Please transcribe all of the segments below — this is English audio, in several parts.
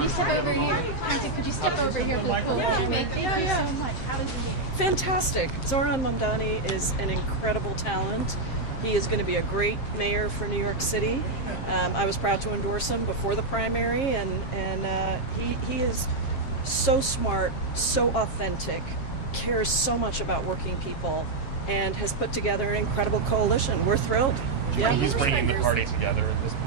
Could you step over here? Could you step over here for the full meeting? Thank you so much. How was the meeting? Fantastic. Zohran Mamdani is an incredible talent. He is going to be a great mayor for New York City. I was proud to endorse him before the primary, and he is so smart, so authentic, cares so much about working people, and has put together an incredible coalition. We're thrilled. Yeah, he's bringing the party together at this point.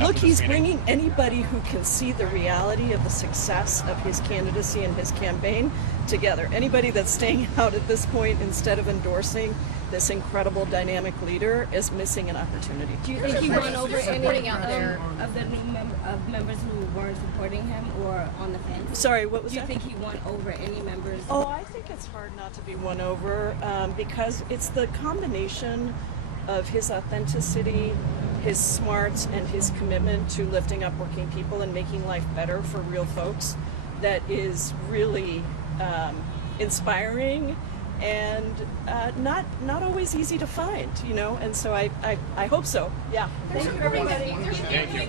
Look, he's bringing anybody who can see the reality of the success of his candidacy and his campaign together. Anybody that's staying out at this point instead of endorsing this incredible dynamic leader is missing an opportunity. Do you think he won over any out there of the new members who weren't supporting him or on the fence? Sorry, what was that? Do you think he won over any members? Oh, I think it's hard not to be won over because it's the combination of his authenticity, his smarts, and his commitment to lifting up working people and making life better for real folks that is really inspiring and not always easy to find, you know, and so I hope so. Yeah. Thank you, everybody. Thank you.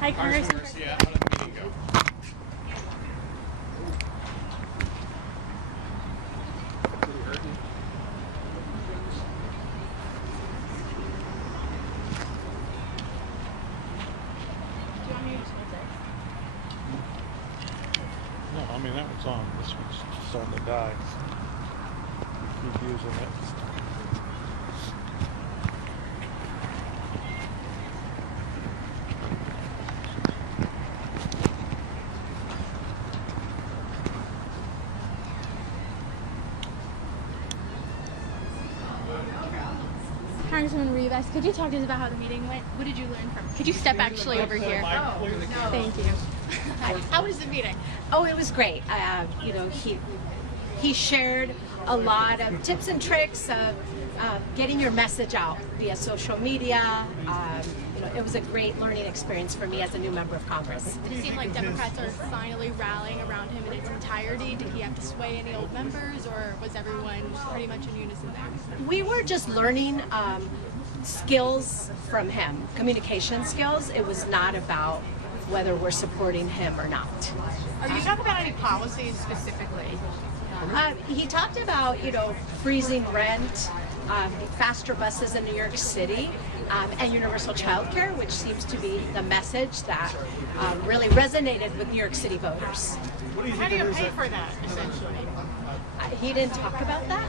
Hi, Congressman. Yeah, how did the meeting go? No, I mean that one's on. This one's starting to die. Keep using it. Congressman Rivas, could you talk to us about how the meeting went? What did you learn from it? Could you step actually over here? Oh, no. Thank you. How was the meeting? Oh, it was great. You know, he shared a lot of tips and tricks of getting your message out via social media. You know, it was a great learning experience for me as a new member of Congress. Did it seem like Democrats are finally rallying around him in its entirety? Did he have to sway any old members, or was everyone pretty much in unison there? We were just learning skills from him, communication skills. It was not about whether we're supporting him or not. Are you talking about any policies specifically? He talked about, you know, freezing rent, faster buses in New York City, and universal child care, which seems to be the message that really resonated with New York City voters. How do you pay for that, essentially? He didn't talk about that.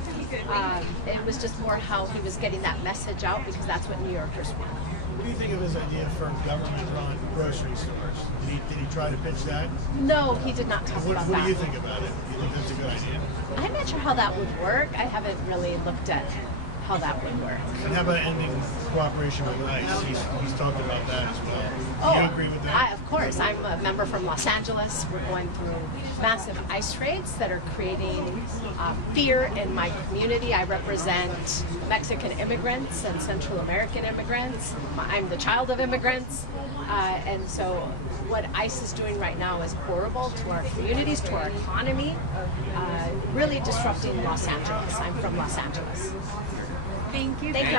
It was just more how he was getting that message out because that's what New Yorkers want. What do you think of his idea for government-run grocery stores? Did he try to pitch that? No, he did not talk about that. What do you think about it? Do you think that's a good idea? I'm not sure how that would work. I haven't really looked at how that would work. And how about ending cooperation with ICE? He's talked about that as well. Do you agree with that? Of course. I'm a member from Los Angeles. We're going through massive ICE raids that are creating fear in my community. I represent Mexican immigrants and Central American immigrants. I'm the child of immigrants. And so what ICE is doing right now is horrible to our communities, to our economy, really disrupting Los Angeles. I'm from Los Angeles. Thank you. Thank you.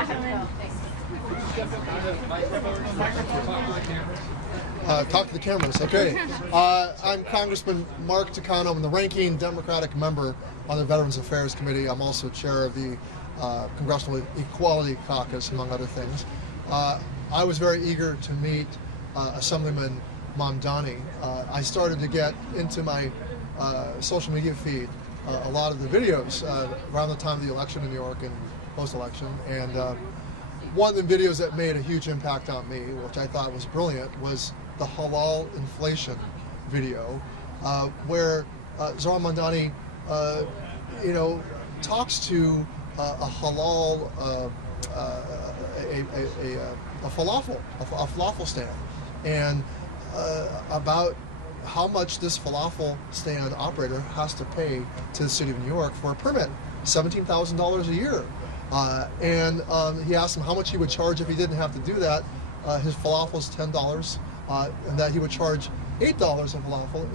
Talk to the cameras, okay. I'm Congressman Takano. I'm the ranking Democratic member on the Veterans Affairs Committee. I'm also chair of the Congressional Equality Caucus, among other things. I was very eager to meet Assemblyman Mamdani. I started to get into my social media feed a lot of the videos around the time of the election in New York and post-election, and one of the videos that made a huge impact on me, which I thought was brilliant, was the halal inflation video, where Zohran Mamdani, talks to a halal, a falafel stand, and about how much this falafel stand operator has to pay to the city of New York for a permit, $17,000 a year. And he asked him how much he would charge if he didn't have to do that. His falafel is $10, and that he would charge $8 a falafel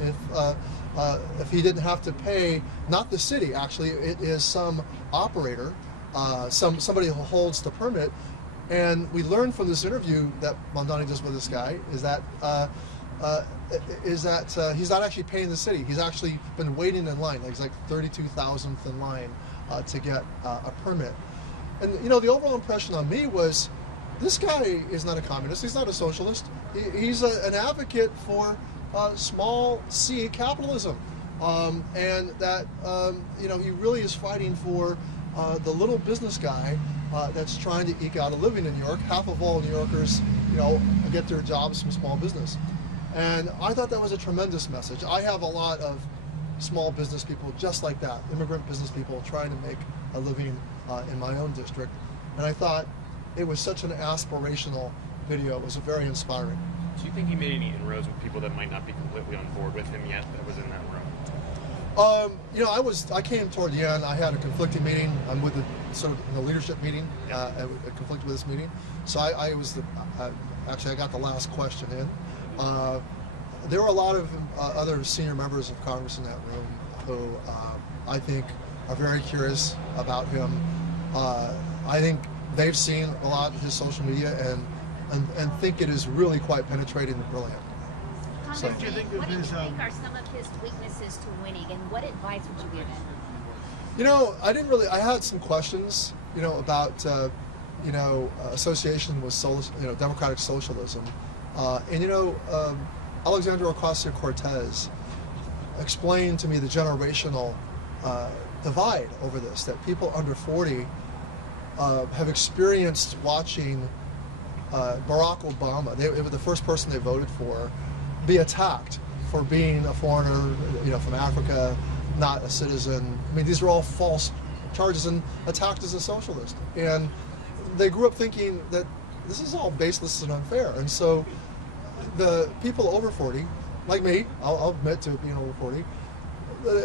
if he didn't have to pay, not the city, actually, it is some operator, somebody who holds the permit. And we learned from this interview that Mamdani does with this guy is that he's not actually paying the city. He's actually been waiting in line. He's like 32,000th in line to get a permit. And the overall impression on me was, this guy is not a communist. He's not a socialist. He's an advocate for small C capitalism, and that he really is fighting for the little business guy that's trying to eke out a living in New York. Half of all New Yorkers, get their jobs from small business. And I thought that was a tremendous message. I have a lot of small business people just like that, immigrant business people trying to make a living in my own district. And I thought it was such an aspirational video. It was very inspiring. Do you think he made any inroads with people that might not be completely on board with him yet that was in that room? I came toward the end. I had a conflicting meeting. I'm with the leadership meeting, and it conflicted with this meeting. So I got the last question in. There were a lot of other senior members of Congress in that room who I think are very curious about him. I think they've seen a lot of his social media and think it is really quite penetrating and brilliant. So, What do you think are some of his weaknesses to winning, and what advice would you give him? I had some questions, about, association with democratic socialism. Alexandria Ocasio-Cortez explained to me the generational divide over this, that people under 40 have experienced watching Barack Obama, it was the first person they voted for, be attacked for being a foreigner, from Africa, not a citizen. I mean, these are all false charges, and attacked as a socialist. And they grew up thinking that this is all baseless and unfair. And so the people over 40, like me, I'll admit to being over 40,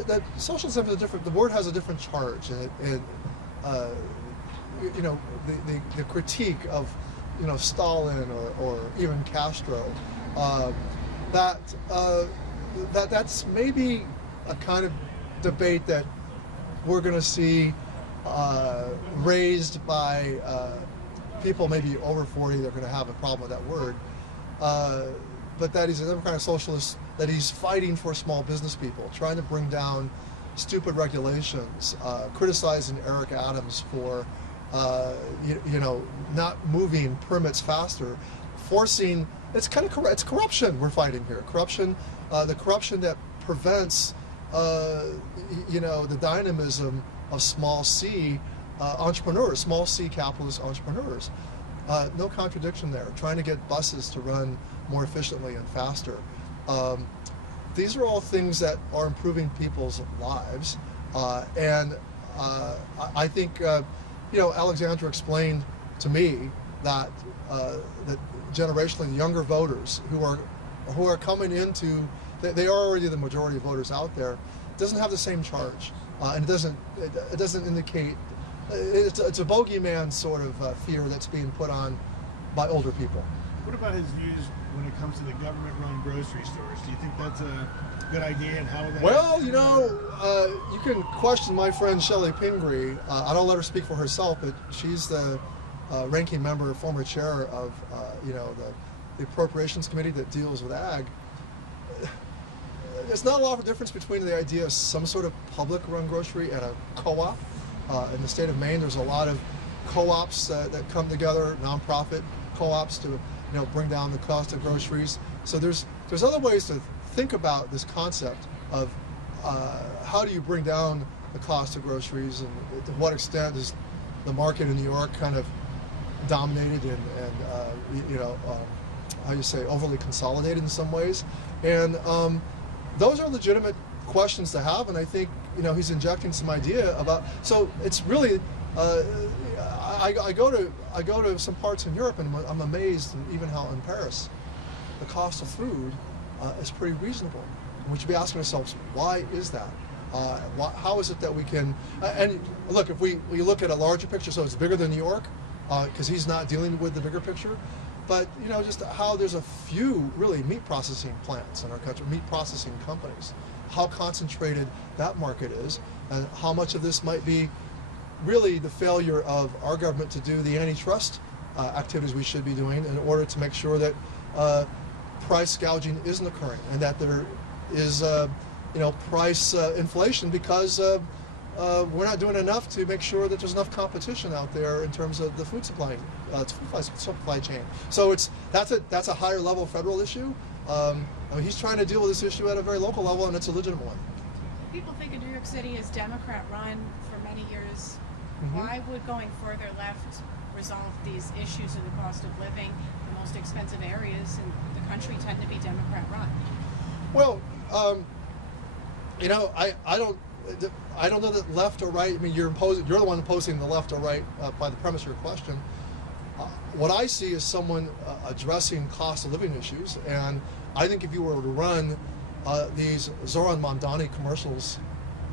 that socialism is the word has a different charge. And the critique of, Stalin or even Castro, that's maybe a kind of debate that we're going to see raised by people maybe over 40. They're going to have a problem with that word, but that he's a democratic socialist, that he's fighting for small business people, trying to bring down stupid regulations, criticizing Eric Adams for not moving permits faster, forcing. It's corruption we're fighting here. Corruption, the corruption that prevents, the dynamism of small C entrepreneurs, small C capitalist entrepreneurs. No contradiction there. Trying to get buses to run more efficiently and faster. These are all things that are improving people's lives, and I think Alexandra explained to me that that generationally the younger voters who are coming into, they are already the majority of voters out there, doesn't have the same charge, and it doesn't indicate, it's a bogeyman sort of fear that's being put on by older people. What about his views when it comes to the government-run grocery stores? Do you think that's a good idea, and how would that? Well, you can question my friend Shelley Pingree. I don't let her speak for herself, but she's the ranking member, former chair of the Appropriations Committee that deals with ag. There's not a lot of difference between the idea of some sort of public-run grocery and a co-op. In the state of Maine, there's a lot of co-ops that come together, nonprofit co-ops to bring down the cost of groceries. So there's other ways to think about this concept of how do you bring down the cost of groceries, and to what extent is the market in New York kind of dominated and how you say, overly consolidated in some ways. And those are legitimate questions to have, and I think he's injecting some idea about. So it's really I go to some parts in Europe, and I'm amazed, even how in Paris the cost of food is pretty reasonable. And we should be asking ourselves, why is that? How is it that we can? And look, if we look at a larger picture, so it's bigger than New York, because he's not dealing with the bigger picture. But just how there's a few really meat processing plants in our country, meat processing companies, how concentrated that market is, and how much of this might be really the failure of our government to do the antitrust activities we should be doing in order to make sure that price gouging isn't occurring, and that there is price inflation because we're not doing enough to make sure that there's enough competition out there in terms of the food supply chain. So that's a higher level federal issue. He's trying to deal with this issue at a very local level, and it's a legitimate one. People think of New York City as Democrat-run for many years. Mm-hmm. Why would going further left resolve these issues of the cost of living? The most expensive areas in the country tend to be Democrat-run. Well, I don't know that left or right. I mean, you're the one imposing the left or right by the premise of your question. What I see is someone addressing cost of living issues, and I think if you were to run these Zohran Mamdani commercials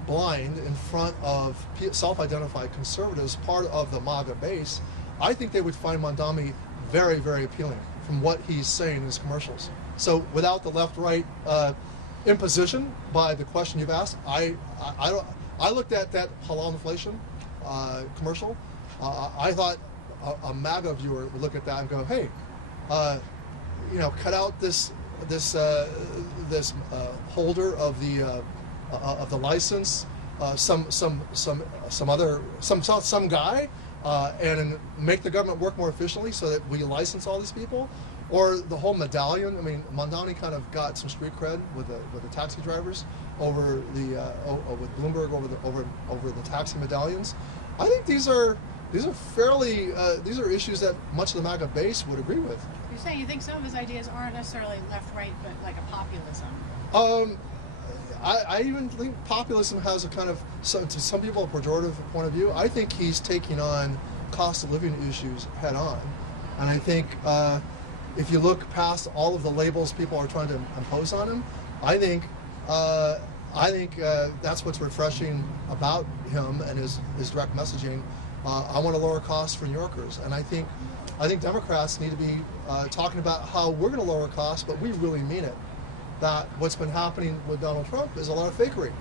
blind in front of self-identified conservatives, part of the MAGA base, I think they would find Mamdani very, very appealing from what he's saying in his commercials. So without the left-right imposition by the question you've asked, I looked at that halal inflation commercial. I thought a MAGA viewer would look at that and go, "Hey, cut out this holder of the license, some guy, and make the government work more efficiently so that we license all these people." Or the whole medallion. I mean, Mamdani kind of got some street cred with the taxi drivers over with Bloomberg over the taxi medallions. I think these are fairly these are issues that much of the MAGA base would agree with. You're saying you think some of his ideas aren't necessarily left-right, but like a populism. I even think populism has a kind of, to some people, a pejorative point of view. I think he's taking on cost of living issues head on, and I think. If you look past all of the labels people are trying to impose on him, I think that's what's refreshing about him and his direct messaging. I want to lower costs for New Yorkers, and I think Democrats need to be talking about how we're going to lower costs, but we really mean it. That what's been happening with Donald Trump is a lot of fakery.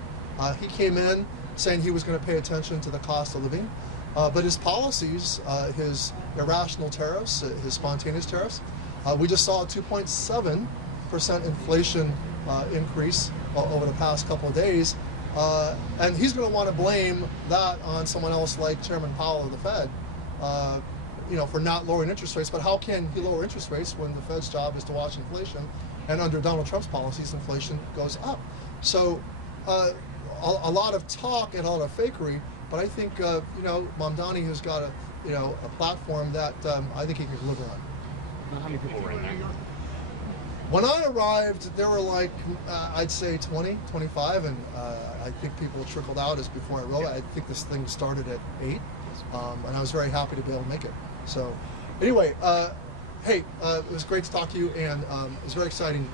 He came in saying he was going to pay attention to the cost of living, but his policies, his irrational tariffs, his spontaneous tariffs. We just saw a 2.7% inflation increase over the past couple of days, and he's going to want to blame that on someone else like Chairman Powell of the Fed, for not lowering interest rates. But how can he lower interest rates when the Fed's job is to watch inflation, and under Donald Trump's policies, inflation goes up? So a lot of talk and a lot of fakery, but I think Mamdani has got a platform that I think he can deliver on. How many people were in there? When I arrived, there were like, I'd say 20, 25, and I think people trickled out as before I wrote it. I think this thing started at 8, and I was very happy to be able to make it. So anyway, hey, it was great to talk to you, and it was very exciting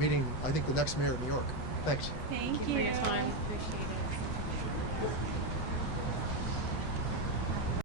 meeting, I think, the next mayor of New York. Thanks. Thank you for your time. Appreciate it.